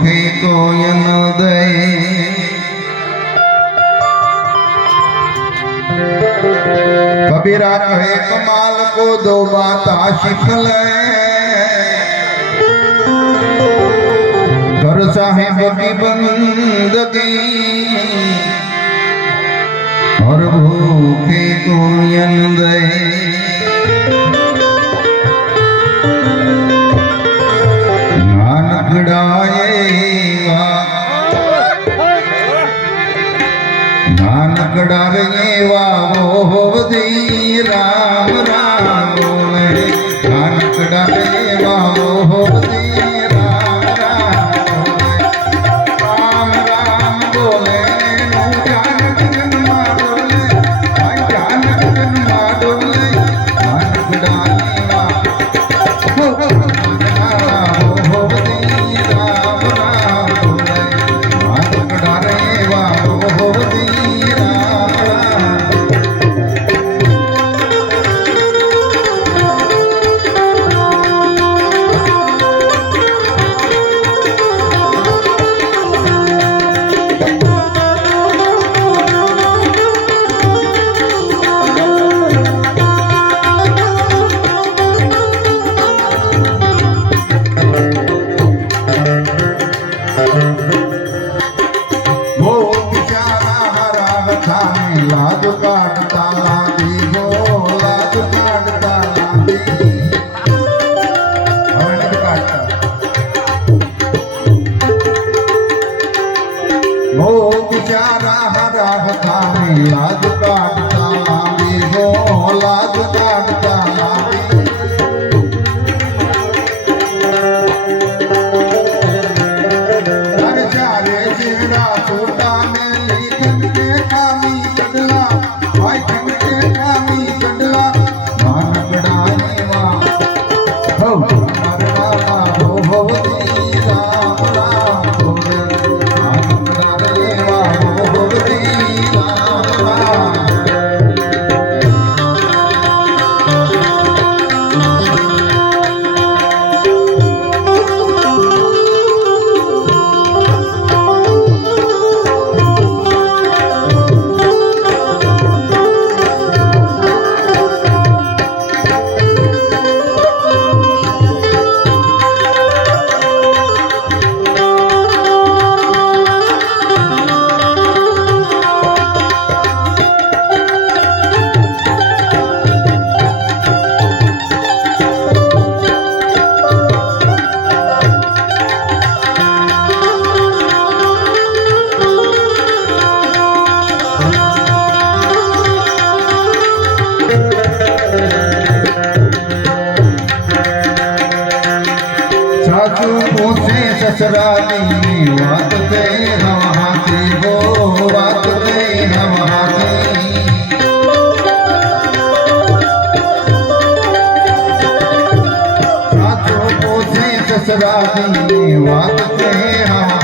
भूखे को यन दे कबीरा कहे कमाल को दो बात आशिक ले कर साहेब की बंदगी और भूखे को यन दे नानकड़ा रे वो दी राम राम बोले नानकड़ा रे वो दी राम राम बोले जानक जन्मा डोले जानक जन्मा डोले नानकड़ा लाज काटता लादी हो लाज काटता लादी वो बेचारा हरा थाने लाज काटता लादी हो लाज काटता लादी अरे चारे चेहरा छोटा में लेकिन देखा ससुराली बात दे हम हाथी हो बात दे हम हाथी सासू पोसे ससुराली बात दे हम